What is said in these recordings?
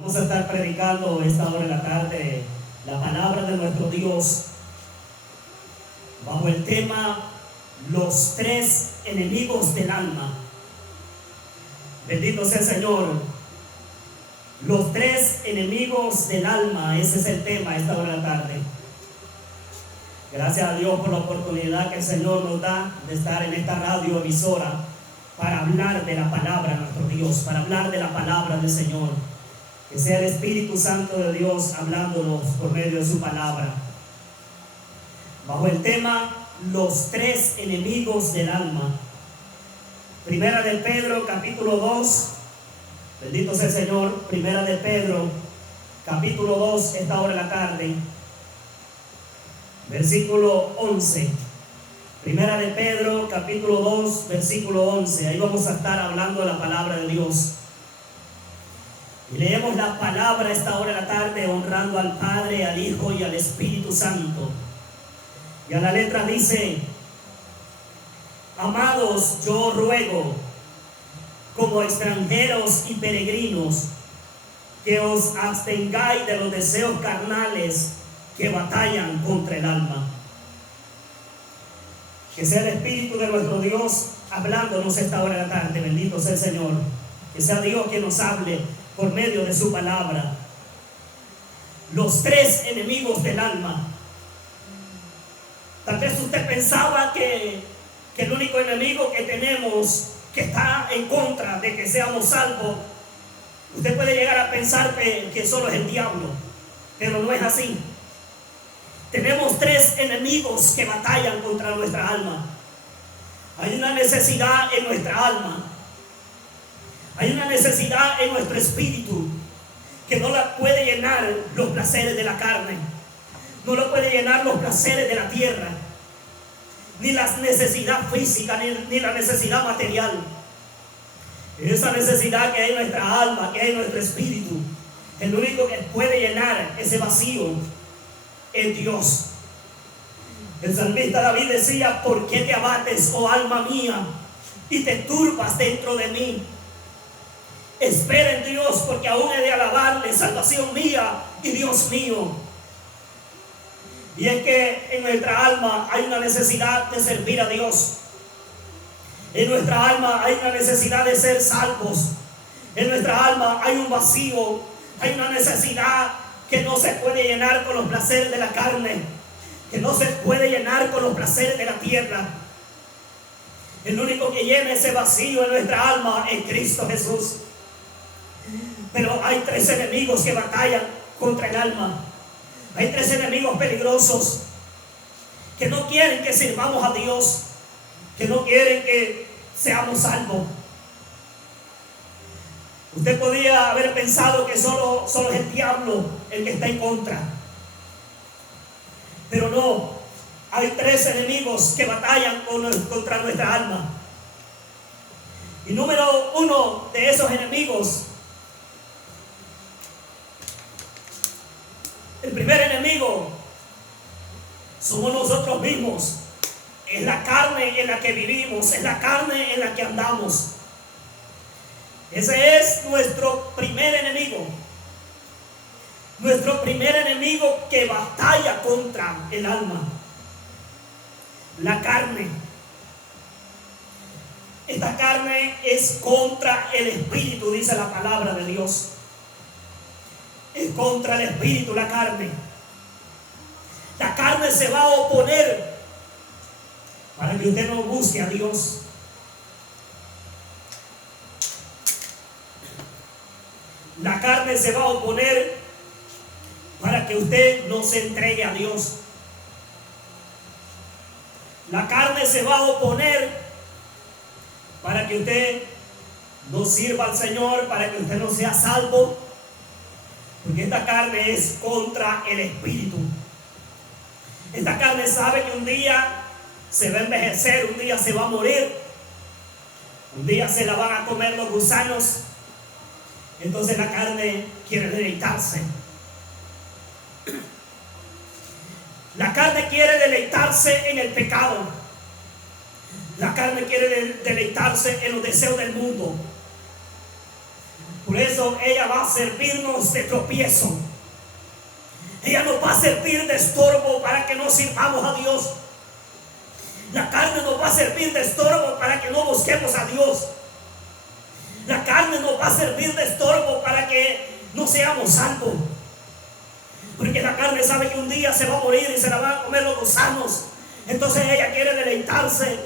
Vamos a estar predicando esta hora de la tarde la palabra de nuestro Dios bajo el tema los tres enemigos del alma. Bendito sea el Señor. Los tres enemigos del alma, ese es el tema esta hora de la tarde. Gracias a Dios por la oportunidad que el Señor nos da de estar en esta radio emisora para hablar de la palabra de nuestro Dios, para hablar de la palabra del Señor. Que sea el Espíritu Santo de Dios hablándonos por medio de su palabra. Bajo el tema los tres enemigos del alma. Primera de Pedro, capítulo 2. Bendito sea el Señor. Primera de Pedro, capítulo 2, esta hora de la tarde. Versículo 11. Primera de Pedro, capítulo 2, versículo 11. Ahí vamos a estar hablando de la palabra de Dios. Y leemos la palabra esta hora de la tarde, honrando al Padre, al Hijo y al Espíritu Santo. Y a la letra dice: amados, yo ruego, como extranjeros y peregrinos, que os abstengáis de los deseos carnales que batallan contra el alma. Que sea el Espíritu de nuestro Dios hablándonos esta hora de la tarde. Bendito sea el Señor. Que sea Dios quien nos hable por medio de su palabra. Los tres enemigos del alma. Tal vez usted pensaba que el único enemigo que tenemos, que está en contra de que seamos salvos, usted puede llegar a pensar que solo es el diablo, pero no es así. Tenemos tres enemigos que batallan contra nuestra alma. Hay una necesidad en nuestra alma. Hay una necesidad en nuestro espíritu que no la puede llenar los placeres de la carne. No lo puede llenar los placeres de la tierra. Ni la necesidad física, ni la necesidad material. Esa necesidad que hay en nuestra alma, que hay en nuestro espíritu, el único que puede llenar ese vacío es Dios. El salmista David decía: ¿por qué te abates, oh alma mía, y te turbas dentro de mí? Espera en Dios, porque aún he de alabarle, salvación mía y Dios mío. Y es que en nuestra alma hay una necesidad de servir a Dios. En nuestra alma hay una necesidad de ser salvos. En nuestra alma hay un vacío, hay una necesidad que no se puede llenar con los placeres de la carne, que no se puede llenar con los placeres de la tierra. El único que llena ese vacío en nuestra alma es Cristo Jesús. Pero hay tres enemigos que batallan contra el alma. Hay tres enemigos peligrosos que no quieren que sirvamos a Dios, que no quieren que seamos salvos. Usted podría haber pensado que solo es el diablo el que está en contra. Pero no, hay tres enemigos que batallan contra nuestra alma. Y número uno de esos enemigos, el primer enemigo, somos nosotros mismos. Es la carne en la que vivimos, es la carne en la que andamos. Ese es nuestro primer enemigo. Nuestro primer enemigo que batalla contra el alma. La carne. Esta carne es contra el espíritu, dice la palabra de Dios. Es contra el espíritu la carne. La carne se va a oponer para que usted no busque a Dios. La carne se va a oponer para que usted no se entregue a Dios. La carne se va a oponer para que usted no sirva al Señor, para que usted no sea salvo. Porque esta carne es contra el espíritu. Esta carne sabe que un día se va a envejecer, un día se va a morir, un día se la van a comer los gusanos. Entonces la carne quiere deleitarse. La carne quiere deleitarse en el pecado. La carne quiere deleitarse en los deseos del mundo. Por eso ella va a servirnos de tropiezo. Ella nos va a servir de estorbo para que no sirvamos a Dios. La carne nos va a servir de estorbo para que no busquemos a Dios. La carne nos va a servir de estorbo para que no seamos salvos. Porque la carne sabe que un día se va a morir y se la van a comer los gusanos. Entonces ella quiere deleitarse.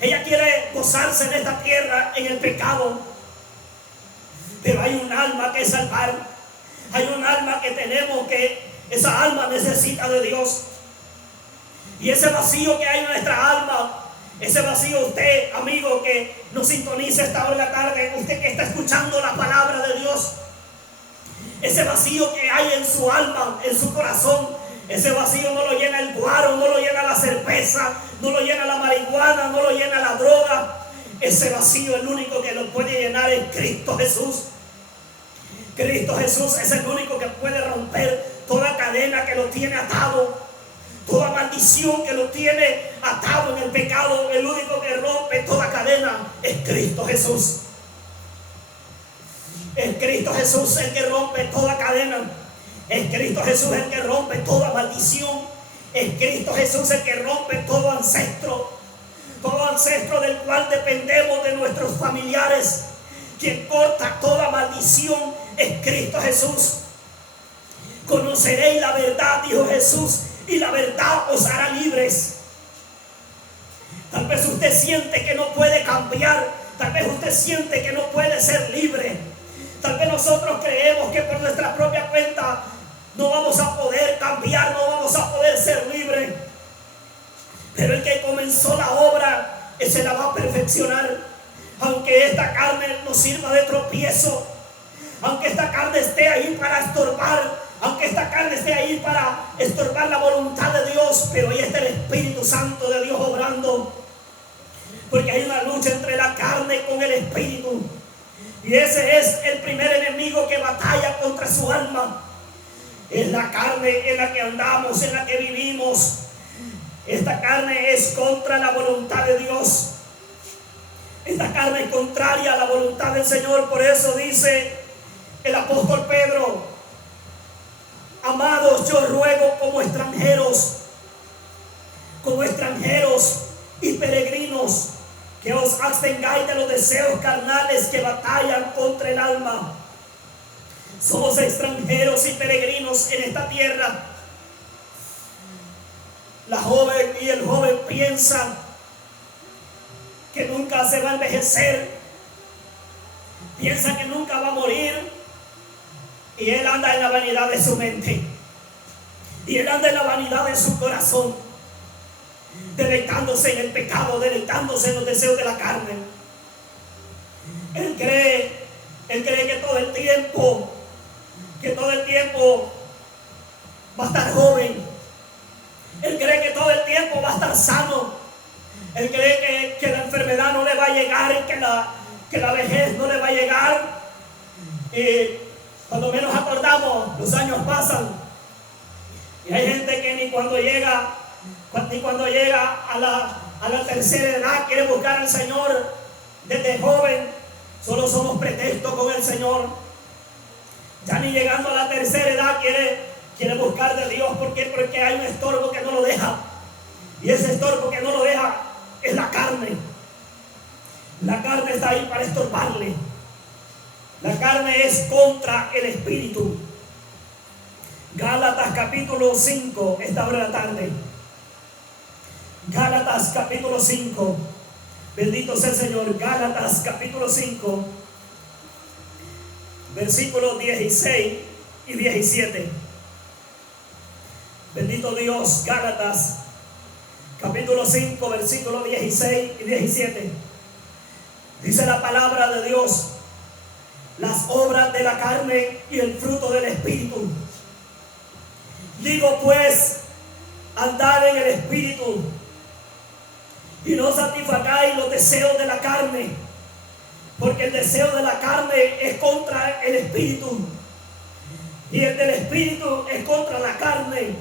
Ella quiere gozarse en esta tierra, en el pecado. Pero hay un alma que salvar. Hay un alma que tenemos que, esa alma necesita de Dios. Y ese vacío que hay en nuestra alma, ese vacío, usted, amigo, que nos sintoniza esta hora de la tarde, usted que está escuchando la palabra de Dios, ese vacío que hay en su alma, en su corazón, ese vacío no lo llena el guaro, no lo llena la cerveza, no lo llena la marihuana, no lo llena la droga. Ese vacío, el único que lo puede llenar es Cristo Jesús. Cristo Jesús es el único que puede romper toda cadena que lo tiene atado, toda maldición que lo tiene atado en el pecado. El único que rompe toda cadena es Cristo Jesús. Es Cristo Jesús el que rompe toda cadena. Es Cristo Jesús el que rompe toda maldición. Es Cristo Jesús el que rompe todo ancestro del cual dependemos de nuestros familiares. Quien corta toda maldición es Cristo Jesús. Conoceréis la verdad, dijo Jesús, y la verdad os hará libres. Tal vez usted siente que no puede cambiar. Tal vez usted siente que no puede ser libre. Tal vez nosotros creemos que por nuestra propia cuenta no vamos a poder cambiar, no vamos a poder ser libres. Pero el que comenzó la obra, Él se la va a perfeccionar. Aunque esta carne nos sirva de tropiezo, aunque esta carne esté ahí para estorbar, aunque esta carne esté ahí para estorbar la voluntad de Dios, pero ahí está el Espíritu Santo de Dios obrando. Porque hay una lucha entre la carne con el Espíritu. Y ese es el primer enemigo que batalla contra su alma. Es la carne en la que andamos, en la que vivimos. Esta carne es contra la voluntad de Dios. Esta carne es contraria a la voluntad del Señor. Por eso dice el apóstol Pedro: amados, yo ruego como extranjeros y peregrinos, que os abstengáis de los deseos carnales que batallan contra el alma. Somos extranjeros y peregrinos en esta tierra. La joven y el joven piensan que nunca se va a envejecer, piensa que nunca va a morir, y él anda en la vanidad de su mente, y él anda en la vanidad de su corazón, deleitándose en el pecado, deleitándose en los deseos de la carne. Él cree que todo el tiempo va a estar joven. Él cree que todo el tiempo va a estar sano. Él cree que la enfermedad no le va a llegar, que la vejez no le va a llegar. Y cuando menos acordamos, los años pasan. Y hay gente que ni cuando llega a la tercera edad quiere buscar al Señor. Desde joven solo somos pretextos con el Señor. Ya ni llegando a la tercera edad quiere buscar de Dios. ¿Por qué? Porque hay un estorbo que no lo deja. Y ese estorbo que no lo deja es la carne. La carne está ahí para estorbarle. La carne es contra el Espíritu. Gálatas capítulo 5, esta hora de la tarde. Gálatas capítulo 5. Bendito sea el Señor. Gálatas capítulo 5, versículos 16 y 17. Bendito Dios. Gálatas capítulo 5, versículos 16 y 17. Dice la palabra de Dios: las obras de la carne y el fruto del Espíritu. Digo pues, andad en el Espíritu, y no satisfagáis los deseos de la carne, porque el deseo de la carne es contra el Espíritu, y el del Espíritu es contra la carne,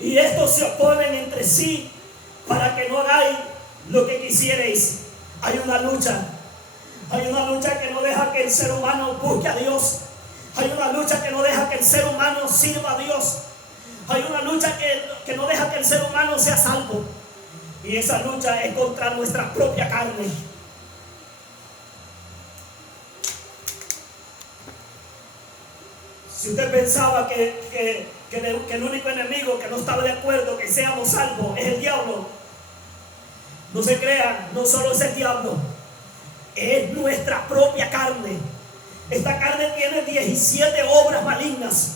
y estos se oponen entre sí, para que no hagáis lo que quisierais. Hay una lucha. Hay una lucha que no deja que el ser humano busque a Dios. Hay una lucha que no deja que el ser humano sirva a Dios. Hay una lucha que no deja que el ser humano sea salvo. Y esa lucha es contra nuestra propia carne. Si usted pensaba que el único enemigo que no estaba de acuerdo que seamos salvos es el diablo, no se crea, no solo es el diablo, es nuestra propia carne. Esta carne tiene 17 obras malignas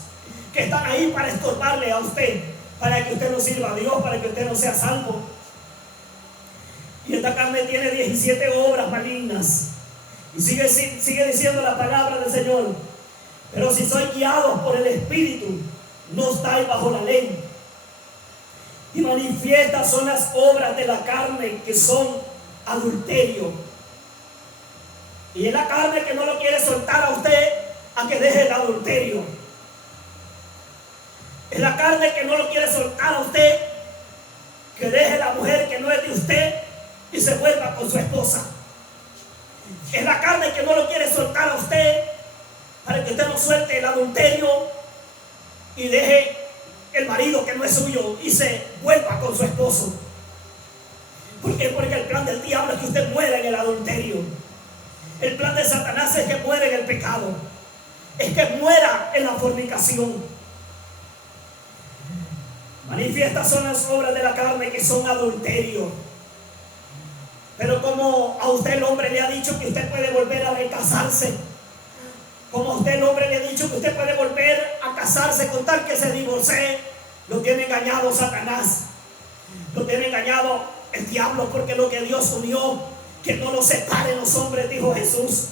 que están ahí para estorbarle a usted, para que usted no sirva a Dios, para que usted no sea salvo. Y esta carne tiene 17 obras malignas. Y sigue diciendo la palabra del Señor: pero si sois guiados por el Espíritu, no estáis bajo la ley. Y manifiestas son las obras de la carne, que son adulterio. Y es la carne que no lo quiere soltar a usted a que deje el adulterio. Es la carne que no lo quiere soltar a usted que deje la mujer que no es de usted y se vuelva con su esposa. Es la carne que no lo quiere soltar a usted para que usted no suelte el adulterio y deje el marido que no es suyo y se vuelva con su esposo. ¿Por qué? Porque el plan del diablo es que usted muera en el adulterio. El plan de Satanás es que muera en el pecado, es que muera en la fornicación. Manifiestas son las obras de la carne, que son adulterio. Pero como a usted el hombre le ha dicho que usted puede volver a casarse, como a usted el hombre le ha dicho que usted puede volver a casarse con tal que se divorcie, lo tiene engañado Satanás, lo tiene engañado el diablo, porque lo que Dios unió, que no lo separen los hombres, dijo Jesús.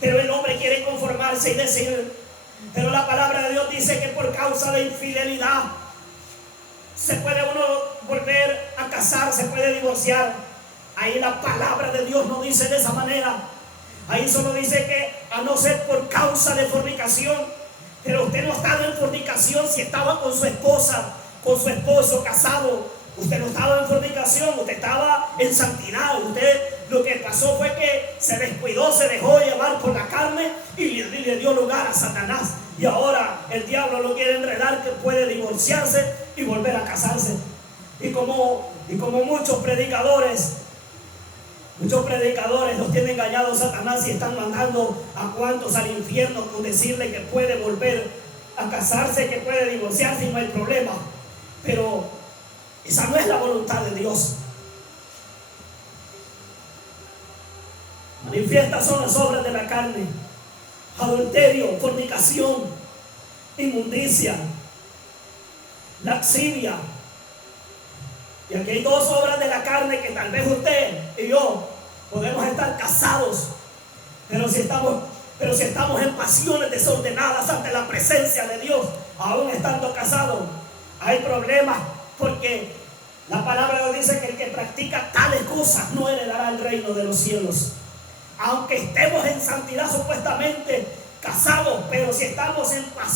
Pero el hombre quiere conformarse y decir, pero la palabra de Dios dice que por causa de infidelidad se puede uno volver a casar, se puede divorciar. Ahí la palabra de Dios no dice de esa manera. Ahí solo dice que a no ser por causa de fornicación. Pero usted no estaba en fornicación si estaba con su esposa, con su esposo casado. Usted no estaba en fornicación, usted estaba en santidad. Usted, lo que pasó fue que se descuidó, se dejó llevar por la carne y le dio lugar a Satanás. Y ahora el diablo lo quiere enredar, que puede divorciarse y volver a casarse. Y como muchos predicadores los tiene engañados Satanás y están mandando a cuantos al infierno con decirle que puede volver a casarse, que puede divorciarse y no hay problema. Pero esa no es la voluntad de Dios. Manifiestas son las obras de la carne: adulterio, fornicación, inmundicia, lascivia. Y aquí hay dos obras de la carne que tal vez usted y yo podemos estar casados, pero si estamos en pasiones desordenadas ante la presencia de Dios, aún estando casados, hay problemas, porque la palabra de Dios dice que el que practica tales cosas no heredará el reino de los cielos. Aunque estemos en santidad supuestamente casados, pero si estamos en pasión